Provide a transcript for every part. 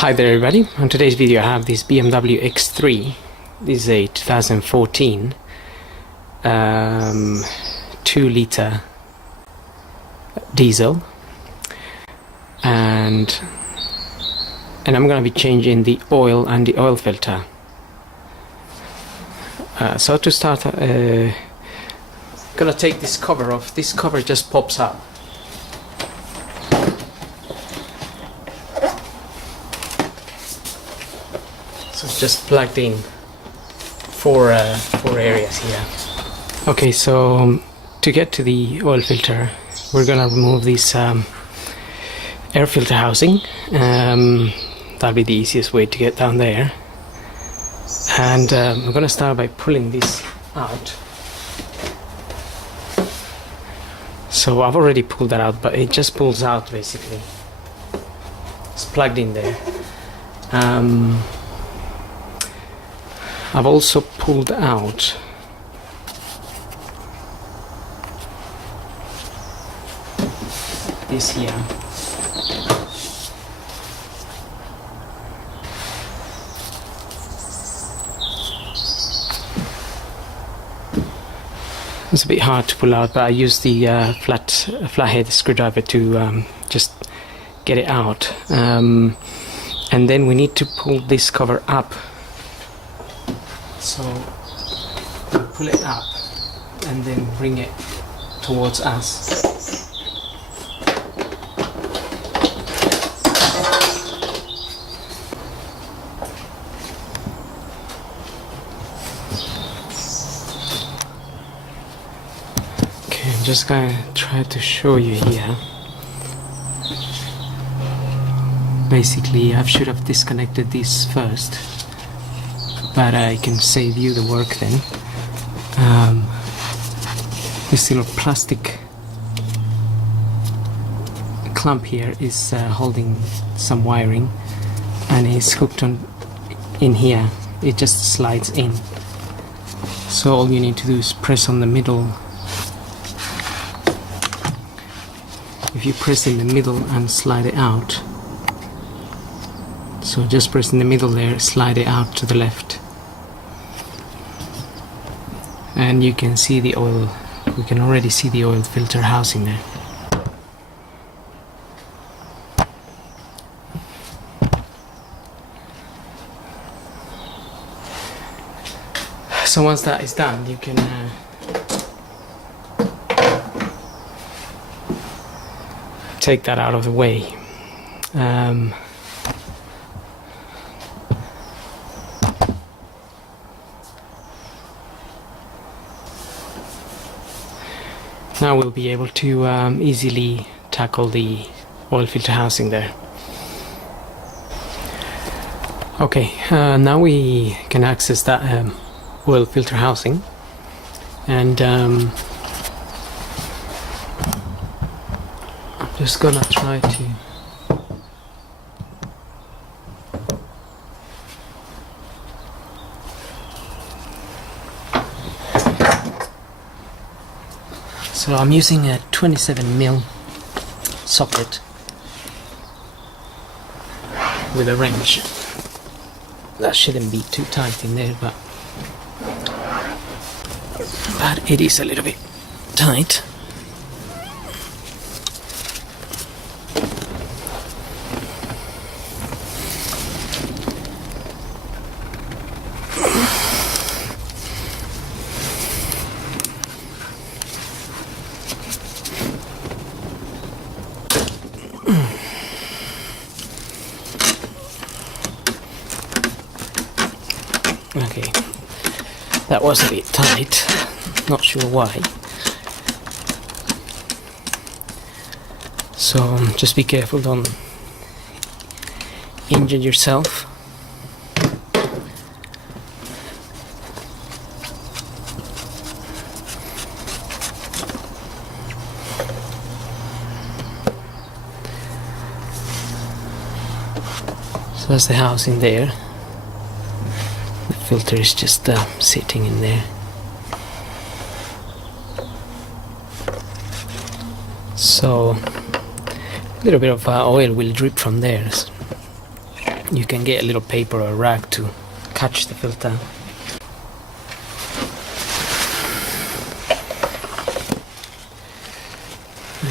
Hi there everybody. On today's video I have this BMW X3. This is a 2014 2-liter diesel, and I'm going to be changing the oil and the oil filter. So to start, I'm going to take this cover off. This cover just pops up. So it's just plugged in four areas here. Okay, so to get to the oil filter, we're gonna remove this air filter housing. That'll be the easiest way to get down there. And I'm gonna start by pulling this out. So I've already pulled that out, but it just pulls out basically. It's plugged in there. I've also pulled out this here. It's a bit hard to pull out, but I use the flathead screwdriver to just get it out. And then we need to pull this cover up. So we'll pull it up and then bring it towards us. Okay, I'm just gonna try to show you here. Basically, I should have disconnected this first, but I can save you the work then. This little plastic clamp here is holding some wiring, and it's hooked on in here. It just slides in. So all you need to do is press on the middle. If you press in the middle and slide it out, so just press in the middle there, slide it out to the left, and you can see the oil. We can already see the oil filter housing there. So once that is done, you can take that out of the way. Now we'll be able to easily tackle the oil filter housing there. Okay, now we can access that oil filter housing, and I'm just gonna try to so I'm using a 27mm socket with a wrench. That shouldn't be too tight in there, but it is a little bit tight. Okay, that was a bit tight, not sure why. So just be careful, don't injure yourself. So that's the housing there. Filter is just sitting in there. So a little bit of oil will drip from there. you can get a little paper or a rag to catch the filter.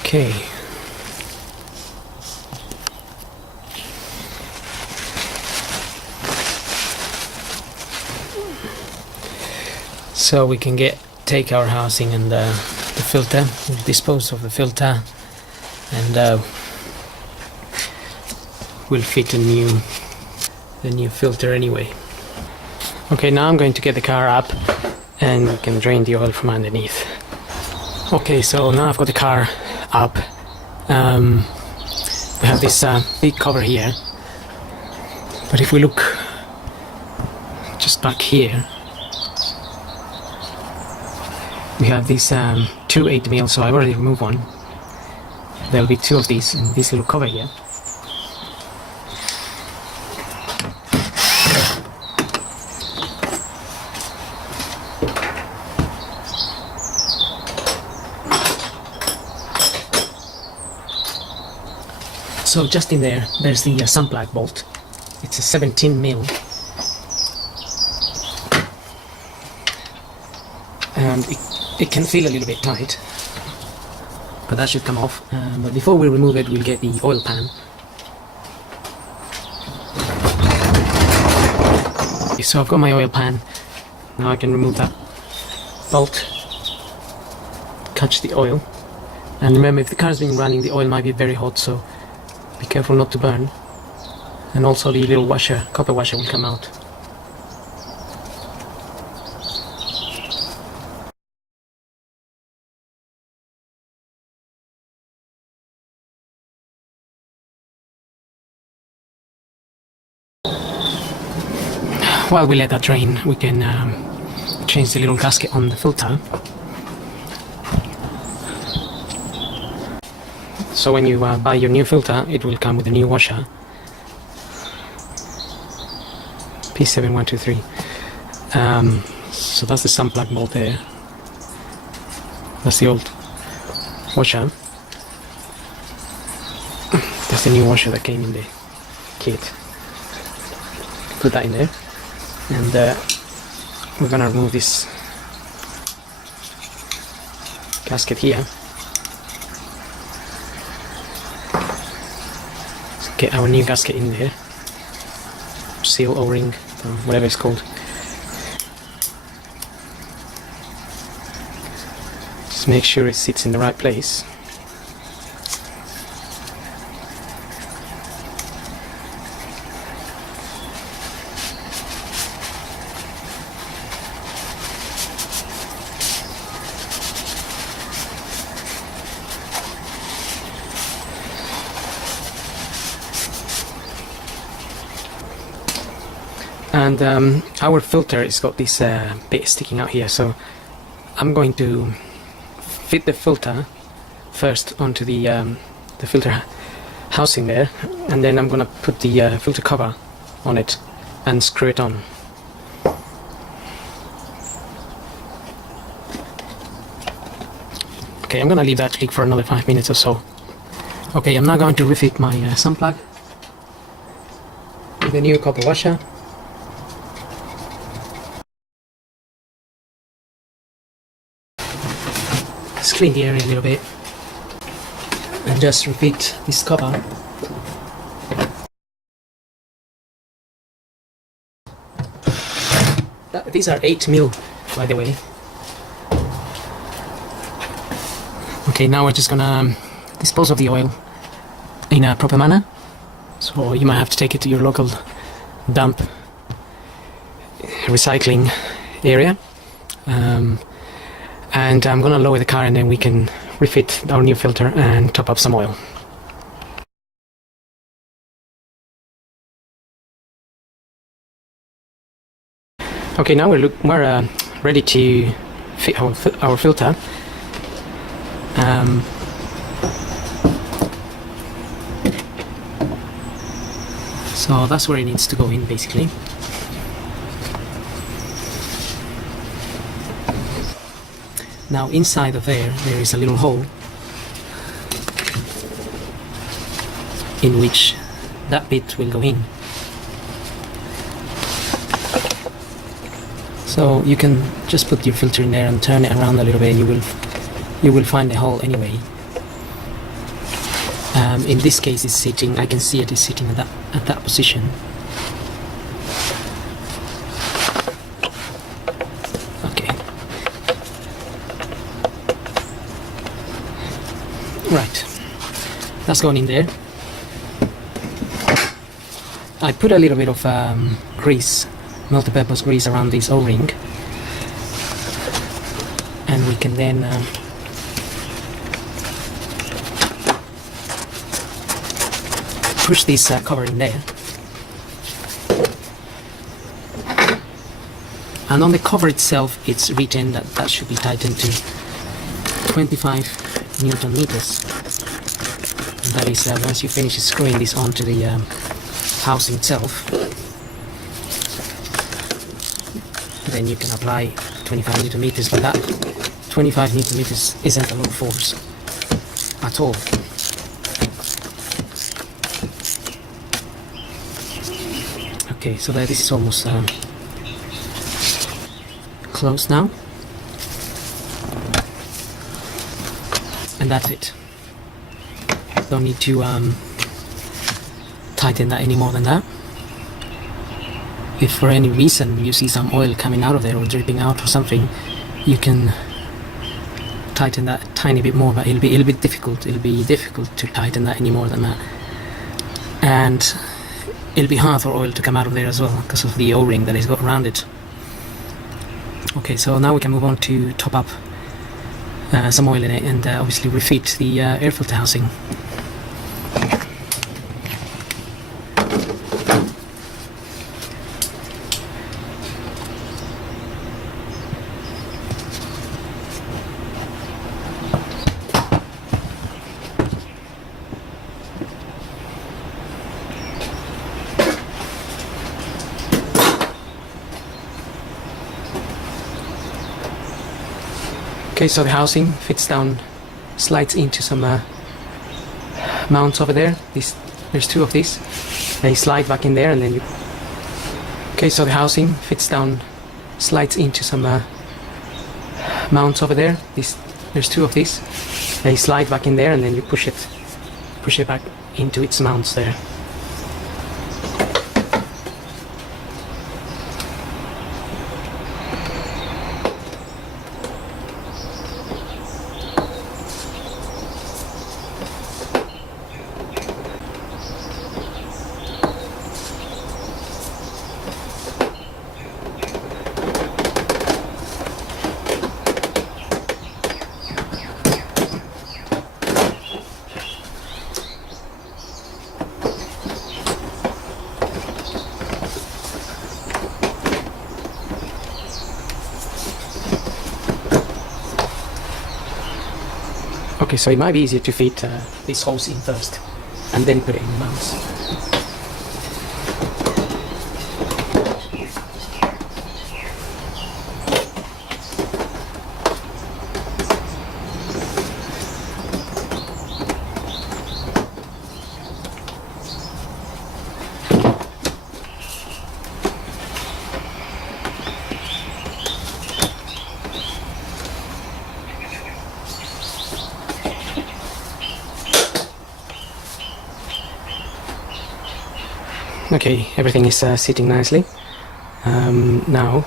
Okay. So we can take our housing and the filter, we'll dispose of the filter, and we'll fit the new filter anyway. Okay, now I'm going to get the car up and we can drain the oil from underneath. Okay, so now I've got the car up. We have this big cover here, but if we look just back here, we have these two 8mm, so I already removed one. There'll be two of these in this little cover here. So just in there's the sun plug bolt. It's a 17mm, and it can feel a little bit tight, but that should come off. But before we remove it, we'll get the oil pan. Okay, so I've got my oil pan. Now I can remove that bolt, catch the oil, and remember, if the car's been running, the oil might be very hot, so be careful not to burn. And also the little washer, copper washer, will come out. While we let that drain, we can change the little gasket on the filter. So when you buy your new filter, it will come with a new washer. P7123. So that's the sun plug bolt there. That's the old washer. That's the new washer that came in the kit. Put that in there. And we're gonna remove this gasket here. Get our new gasket in there, seal, O-ring, whatever it's called. Just make sure it sits in the right place. And our filter has got this bit sticking out here, so I'm going to fit the filter first onto the filter housing there, and then I'm going to put the filter cover on it and screw it on. Okay, I'm going to leave that leak for another 5 minutes or so. Okay, I'm now going to refit my sun plug with a new copper washer. Just clean the area a little bit and just refit this cover. These are 8mm, by the way. Okay, now we're just gonna dispose of the oil in a proper manner. So you might have to take it to your local dump recycling area. And I'm gonna lower the car and then we can refit our new filter and top up some oil. Okay, now we're ready to fit our filter. So that's where it needs to go in, basically. Now inside of there is a little hole in which that bit will go in. So you can just put your filter in there and turn it around a little bit. You will find the hole anyway. In this case, it's sitting. I can see it is sitting at that position. Okay. Right. That's going in there. I put a little bit of grease, multi-purpose grease around this O-ring, and we can then push this cover in there. And on the cover itself, it's written that should be tightened to 25 Newton meters. And that is once you finish screwing this onto the housing itself, then you can apply 25 Newton meters, but that 25 Newton meters isn't a lot of force at all. Okay, so this is almost close now, and that's it. Don't need to tighten that any more than that. If for any reason you see some oil coming out of there or dripping out or something, you can tighten that a tiny bit more, but it'll be difficult. It'll be difficult to tighten that any more than that, and it'll be hard for oil to come out of there as well because of the O-ring that is got around it. Okay, so now we can move on to top up some oil in it and obviously refit the air filter housing. Okay, so the housing fits down, slides into some mounts over there. There's two of these. They slide back in there, and then you. Okay, so the housing fits down, slides into some mounts over there. There's two of these. They slide back in there, and then you push it back into its mounts there. Okay, so it might be easier to fit this hose in first and then put it in the mounts. Okay, everything is sitting nicely. Now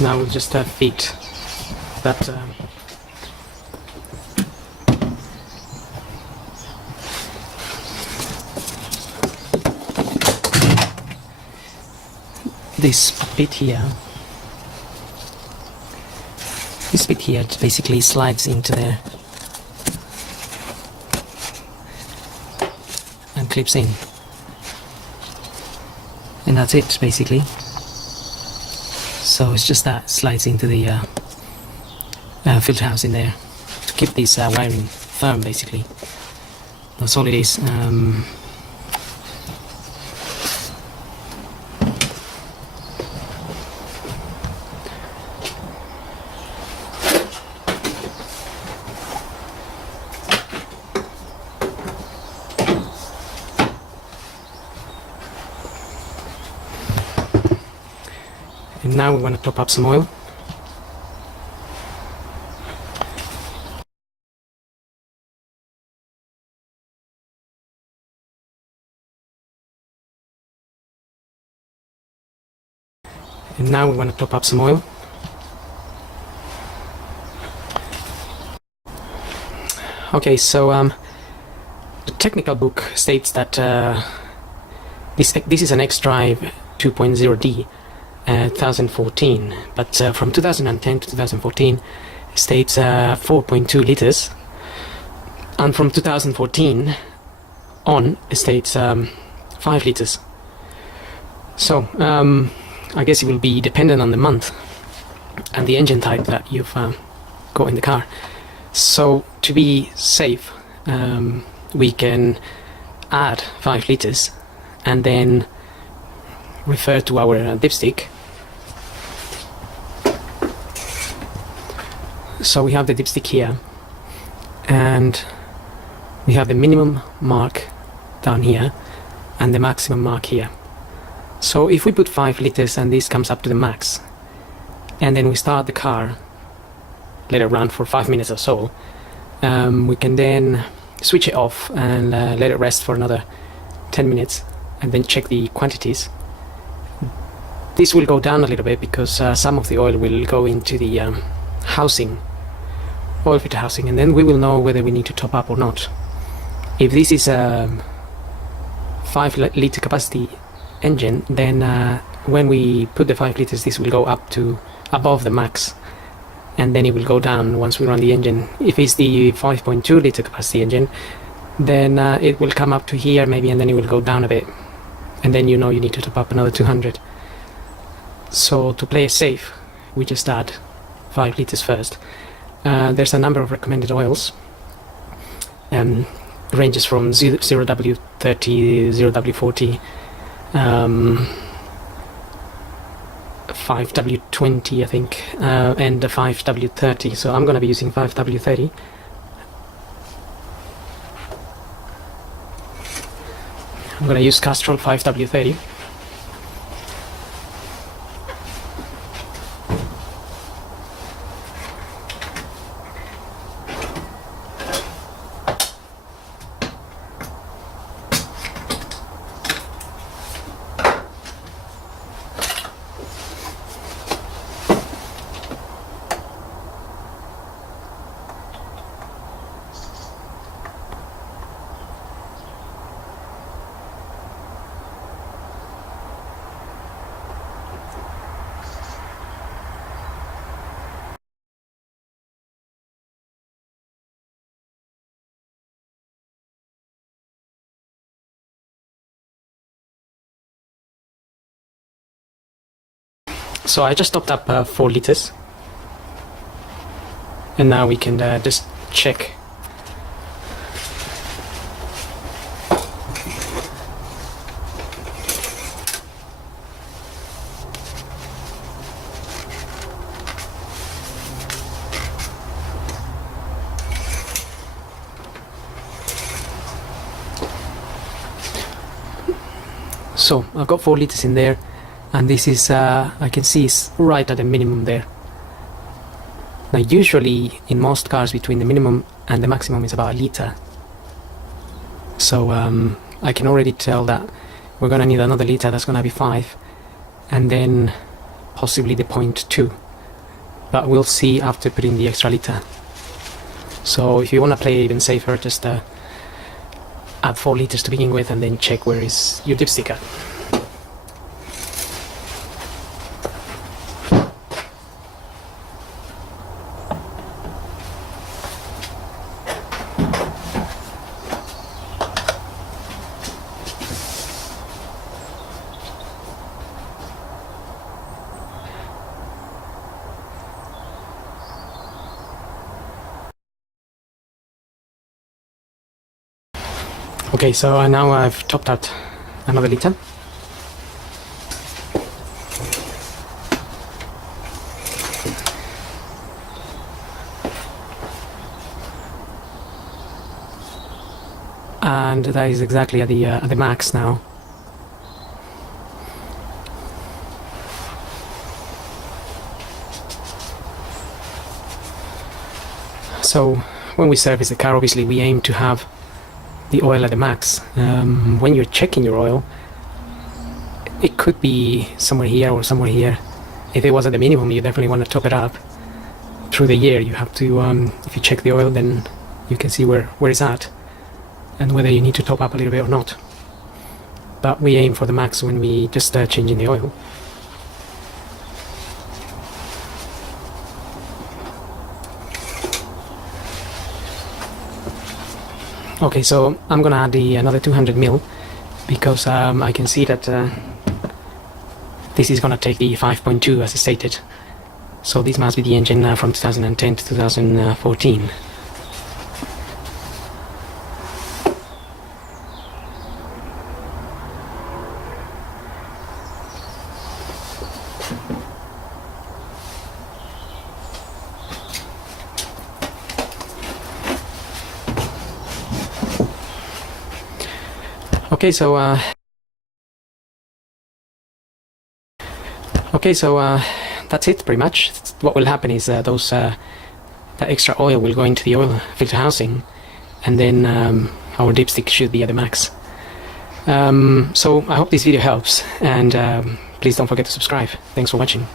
we'll just fit that this bit here. This bit here basically slides into there and clips in, and that's it basically. So it's just that slides into the filter house in there to keep this wiring firm basically. That's all it is. And now we want to top up some oil. And now we want to top up some oil. Okay, so the technical book states that this is an xDrive 2.0D 2014, but from 2010 to 2014 it states 4.2 liters, and from 2014 on it states 5 liters. So I guess it will be dependent on the month and the engine type that you've got in the car. So to be safe, we can add 5 liters and then refer to our dipstick. So we have the dipstick here, and we have the minimum mark down here and the maximum mark here. So if we put 5 liters and this comes up to the max, and then we start the car, let it run for 5 minutes or so, we can then switch it off and let it rest for another 10 minutes and then check the quantities. This will go down a little bit because some of the oil will go into the housing, oil filter housing, and then we will know whether we need to top up or not. If this is a 5 liter capacity engine, then when we put the 5 liters, this will go up to above the max, and then it will go down once we run the engine. If it's the 5.2 liter capacity engine, then it will come up to here maybe, and then it will go down a bit, and then you know you need to top up another 200. So to play it safe, we just add 5 liters first. There's a number of recommended oils, ranges from 0W30, 0W40, 5W20 I think, and 5W30. So I'm going to be using 5W30. I'm going to use Castrol 5W30. So I just topped up 4 liters, and now we can just check. So I've got 4 liters in there, and this is I can see it's right at the minimum there. Now usually in most cars between the minimum and the maximum is about a liter, so I can already tell that we're gonna need another liter. That's gonna be 5, and then possibly the 0.2, but we'll see after putting the extra liter. So if you want to play even safer, just add 4 liters to begin with and then check where is your dipstick at. Okay, so now I've topped out another liter. And that is exactly at the max now. So when we service the car, obviously we aim to have the oil at the max. When you're checking your oil, it could be somewhere here or somewhere here. If it was at the minimum, you definitely want to top it up. Through the year, you have to, if you check the oil, then you can see where it's at and whether you need to top up a little bit or not. But we aim for the max when we just changing the oil. Okay, so I'm gonna add another 200 mil because I can see that this is gonna take the 5.2 as stated. So this must be the engine from 2010 to 2014. Okay, so that's it pretty much. What will happen is that extra oil will go into the oil filter housing, and then our dipstick should be at the max. So I hope this video helps, and please don't forget to subscribe. Thanks for watching.